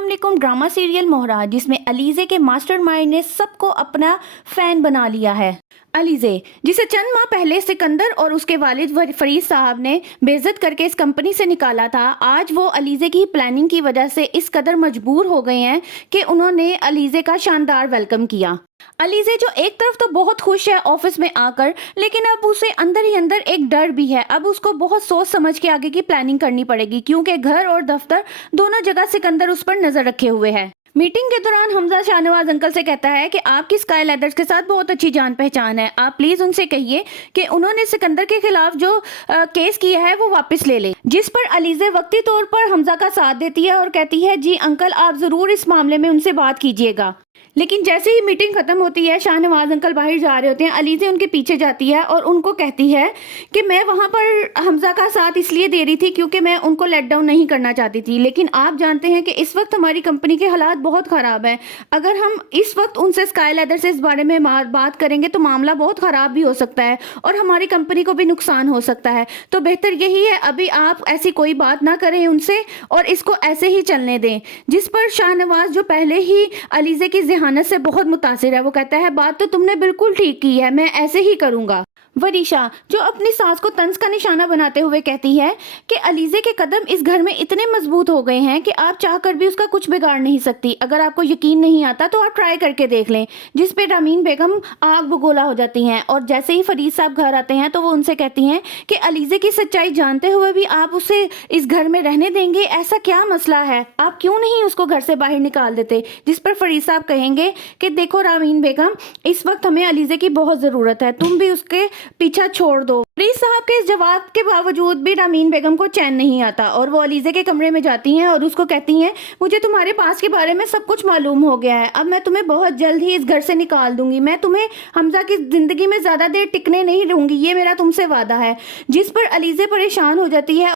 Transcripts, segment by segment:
अलैकुम drama serial मोहरा जिसमें अलीज़े के मास्टरमाइंड ने सबको अपना फैन बना लिया है। अलीज़े जिसे चंद माह पहले सिकंदर और उसके वालिद फरीद साहब ने बेइज्जत करके इस कंपनी से निकाला था, आज वो अलीज़े की प्लानिंग की वजह से इस कदर मजबूर हो गए हैं कि उन्होंने अलीज़े का शानदार वेलकम किया। अलीज़े जो एक तरफ तो बहुत खुश है ऑफिस में आकर, लेकिन अब उसे अंदर ही अंदर एक डर भी है। अब उसको बहुत सोच समझ के आगे की प्लानिंग करनी पड़ेगी, क्योंकि घर और दफ्तर दोनों जगह सिकंदर उस पर नजर रखे हुए है। मीटिंग के दौरान हमजा शाहनवाज अंकल से कहता है कि आपकी स्काई लेदर्स के साथ बहुत अच्छी जान पहचान है, आप प्लीज उनसे कहिए कि उन्होंने सिकंदर के खिलाफ जो केस किया है वो वापस ले ले। जिस पर अलीज़े वक्ती तौर पर हमजा का साथ देती है और कहती है जी अंकल, आप जरूर इस मामले में उनसे बात कीजिएगा। लेकिन जैसे ही मीटिंग खत्म होती है, शाहनवाज अंकल बाहर जा रहे होते हैं, अलीज़े उनके पीछे जाती है और उनको कहती है कि मैं वहां पर हमजा का साथ इसलिए दे रही थी क्योंकि मैं उनको लेट डाउन नहीं करना चाहती थी, लेकिन आप जानते हैं कि इस वक्त हमारी कंपनी के हालात बहुत ख़राब हैं। अगर हम इस वक्त उनसे स्काई लेदर से इस बारे में बात करेंगे तो मामला बहुत ख़राब भी हो सकता है और हमारी कंपनी को भी नुकसान हो सकता है। तो बेहतर यही है अभी आप ऐसी कोई बात ना करें उनसे और इसको ऐसे ही चलने दें। जिस पर शाहनवाज जो पहले ही अलीज़े की ज़हानत से बहुत मुतासिर है, वो कहता है बात तो तुमने बिल्कुल ठीक की है, मैं ऐसे ही करूंगा। वरीशा जो अपनी सास को तंज का निशाना बनाते हुए कहती है कि अलीज़े के कदम इस घर में इतने मजबूत हो गए हैं कि आप चाहकर भी उसका कुछ बिगाड़ नहीं सकती। अगर आपको यकीन नहीं आता तो आप ट्राई करके देख लें। जिस पे रामीन बेगम आग बगोला हो जाती हैं और जैसे ही फरीद साहब घर आते हैं तो वो उनसे कहती हैं कि अलीज़े की सच्चाई जानते हुए भी आप उसे इस घर में रहने देंगे, ऐसा क्या मसला है, आप क्यों नहीं उसको घर से बाहर निकाल देते। जिस पर फरीद साहब कहेंगे कि देखो रामीन बेगम, इस वक्त हमें अलीज़े की बहुत ज़रूरत है, तुम भी उसके पीछा छोड़ दो। फरीद साहब के इस जवाब के बावजूद भी रामीन बेगम को चैन नहीं आता और वो अलीज़े के कमरे में जाती हैं और उसको कहती हैं मुझे तुम्हारे पास के बारे में सब कुछ मालूम हो गया है, अब मैं तुम्हें बहुत जल्द ही इस घर से निकाल दूंगी, मैं तुम्हें हमजा की जिंदगी में ज्यादा देर टिकने नहीं दूंगी, ये मेरा तुमसे वादा है। जिस पर अलीज़े परेशान हो जाती है।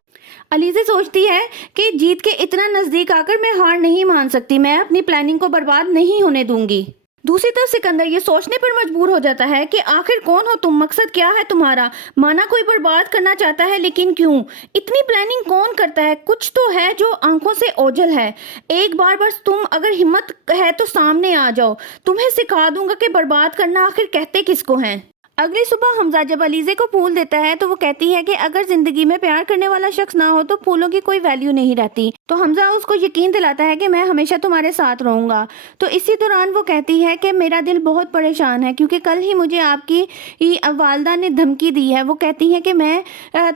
अलीज़े सोचती है कि जीत के इतना नजदीक आकर मैं हार नहीं मान सकती, मैं अपनी प्लानिंग को बर्बाद नहीं होने दूंगी। दूसरी तरफ सिकंदर ये सोचने पर मजबूर हो जाता है कि आखिर कौन हो तुम, मकसद क्या है तुम्हारा। माना कोई बर्बाद करना चाहता है, लेकिन क्यों, इतनी प्लानिंग कौन करता है, कुछ तो है जो आंखों से ओझल है। एक बार बस तुम अगर हिम्मत है तो सामने आ जाओ, तुम्हें सिखा दूंगा कि बर्बाद करना आखिर कहते किसको हैं। अगली सुबह हमजा जब अलीज़े को फूल देता है तो वो कहती है कि अगर जिंदगी में प्यार करने वाला शख्स ना हो तो फूलों की कोई वैल्यू नहीं रहती। तो हमजा उसको यकीन दिलाता है कि मैं हमेशा तुम्हारे साथ रहूंगा। तो इसी दौरान वो कहती है कि मेरा दिल बहुत परेशान है क्योंकि कल ही मुझे आपकी वालदा ने धमकी दी है। वो कहती है कि मैं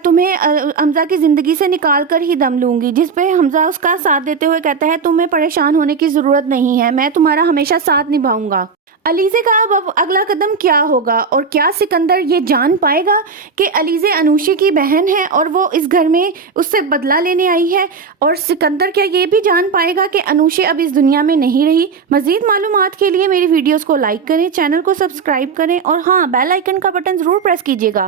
तुम्हें हमजा की ज़िंदगी से निकाल कर ही दम लूँगी। जिस पर हमजा उसका साथ देते हुए कहता है तुम्हें परेशान होने की ज़रूरत नहीं है, मैं तुम्हारा हमेशा साथ निभाऊंगा। अलीज़े का अब अगला कदम क्या होगा और क्या सिकंदर ये जान पाएगा कि अलीज़े अनूशी की बहन है और वो इस घर में उससे बदला लेने आई है, और सिकंदर क्या ये भी जान पाएगा कि अनूशी अब इस दुनिया में नहीं रही। मज़ीद मालूमात के लिए मेरी वीडियोस को लाइक करें, चैनल को सब्सक्राइब करें और हाँ, बेल आइकन का बटन ज़रूर प्रेस कीजिएगा।